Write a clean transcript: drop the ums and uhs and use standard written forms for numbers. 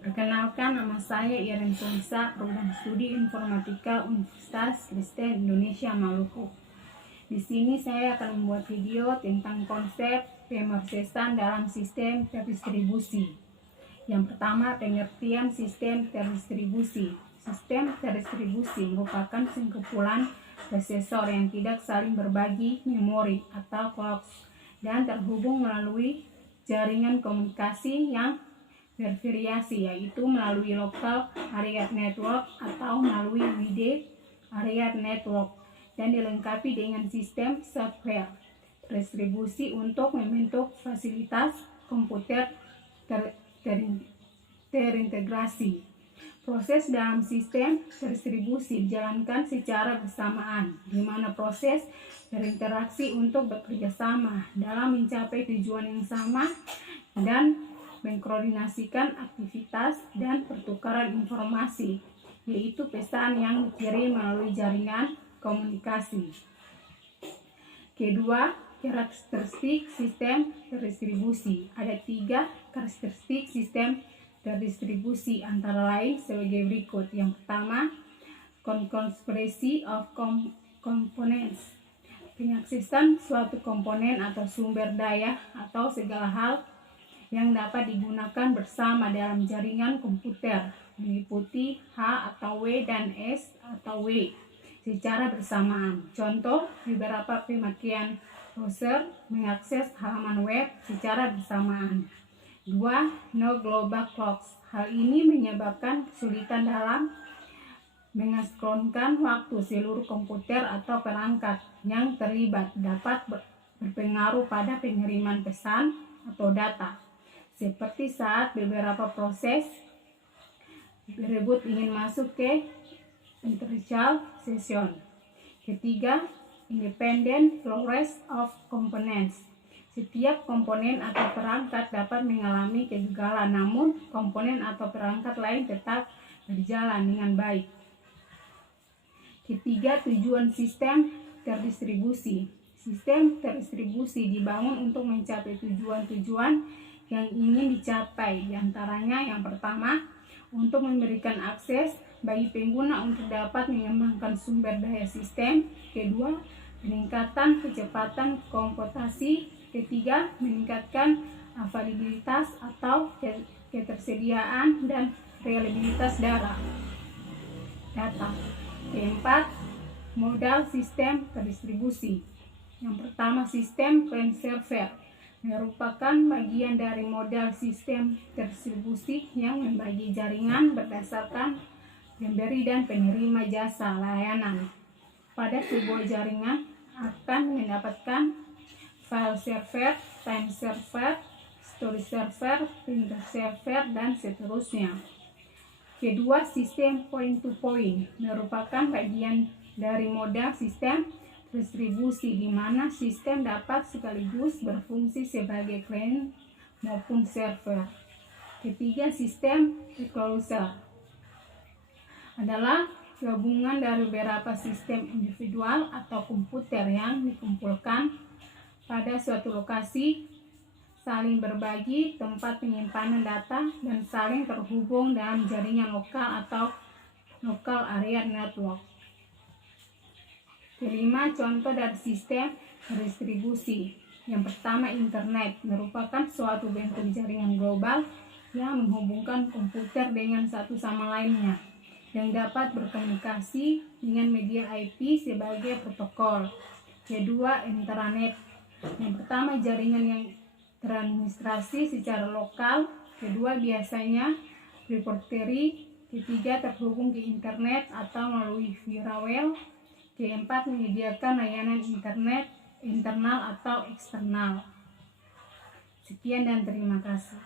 Perkenalkan, nama saya Iren Sonsa, Program Studi Informatika Universitas Kristen Indonesia Maluku. Di sini saya akan membuat video tentang konsep pemrosesan dalam sistem terdistribusi. Yang pertama, pengertian sistem terdistribusi. Sistem terdistribusi merupakan sekumpulan prosesor yang tidak saling berbagi memori atau clocks dan terhubung melalui jaringan komunikasi yang bervariasi, yaitu melalui local area network atau melalui wide area network, dan dilengkapi dengan sistem software terdistribusi untuk membentuk fasilitas komputer terintegrasi. Proses dalam sistem terdistribusi dijalankan secara bersamaan, di mana proses berinteraksi untuk bekerja sama dalam mencapai tujuan yang sama dan mengkoordinasikan aktivitas dan pertukaran informasi, yaitu pesan yang dikirim melalui jaringan komunikasi. Kedua, karakteristik sistem terdistribusi. Ada 3 karakteristik sistem terdistribusi, antara lain sebagai berikut. Yang pertama, conspiracy of components. Pengaksesan suatu komponen atau sumber daya atau segala hal yang dapat digunakan bersama dalam jaringan komputer, meliputi H atau W dan S atau W secara bersamaan. Contoh, beberapa pemakaian browser mengakses halaman web secara bersamaan. 2. No global clocks. Hal ini menyebabkan kesulitan dalam mensinkronkan waktu seluruh komputer atau perangkat yang terlibat, dapat berpengaruh pada pengiriman pesan atau data, seperti saat beberapa proses berebut ingin masuk ke interstitial session. Ketiga, independent flourish of components. Setiap komponen atau perangkat dapat mengalami kegagalan, namun komponen atau perangkat lain tetap berjalan dengan baik. Ketiga, tujuan sistem terdistribusi. Sistem terdistribusi dibangun untuk mencapai tujuan-tujuan yang ingin dicapai. Di antaranya, yang pertama, untuk memberikan akses bagi pengguna untuk dapat mengembangkan sumber daya sistem. Kedua, peningkatan kecepatan komputasi. Ketiga, meningkatkan availabilitas atau ketersediaan dan reliabilitas data. Keempat, modal sistem terdistribusi. Yang pertama, sistem client server merupakan bagian dari modal sistem terdistribusi yang membagi jaringan berdasarkan pemberi dan penerima jasa layanan. Pada sebuah jaringan akan mendapatkan file server, time server, storage server, printer server, dan seterusnya. Kedua, sistem point-to-point merupakan bagian dari modal sistem distribusi, di mana sistem dapat sekaligus berfungsi sebagai client maupun server. Ketiga, sistem enclosure adalah gabungan dari beberapa sistem individual atau komputer yang dikumpulkan pada suatu lokasi, saling berbagi tempat penyimpanan data, dan saling terhubung dalam jaringan lokal atau local area network. Kelima, contoh dari sistem terdistribusi. Yang pertama, internet merupakan suatu bentuk jaringan global yang menghubungkan komputer dengan satu sama lainnya, yang dapat berkomunikasi dengan media IP sebagai protokol. Kedua, intranet. Yang pertama, jaringan yang teradministrasi secara lokal. Kedua, biasanya repository. Ketiga, terhubung ke internet atau melalui firewall. Keempat, menyediakan layanan internet internal atau eksternal. Sekian dan terima kasih.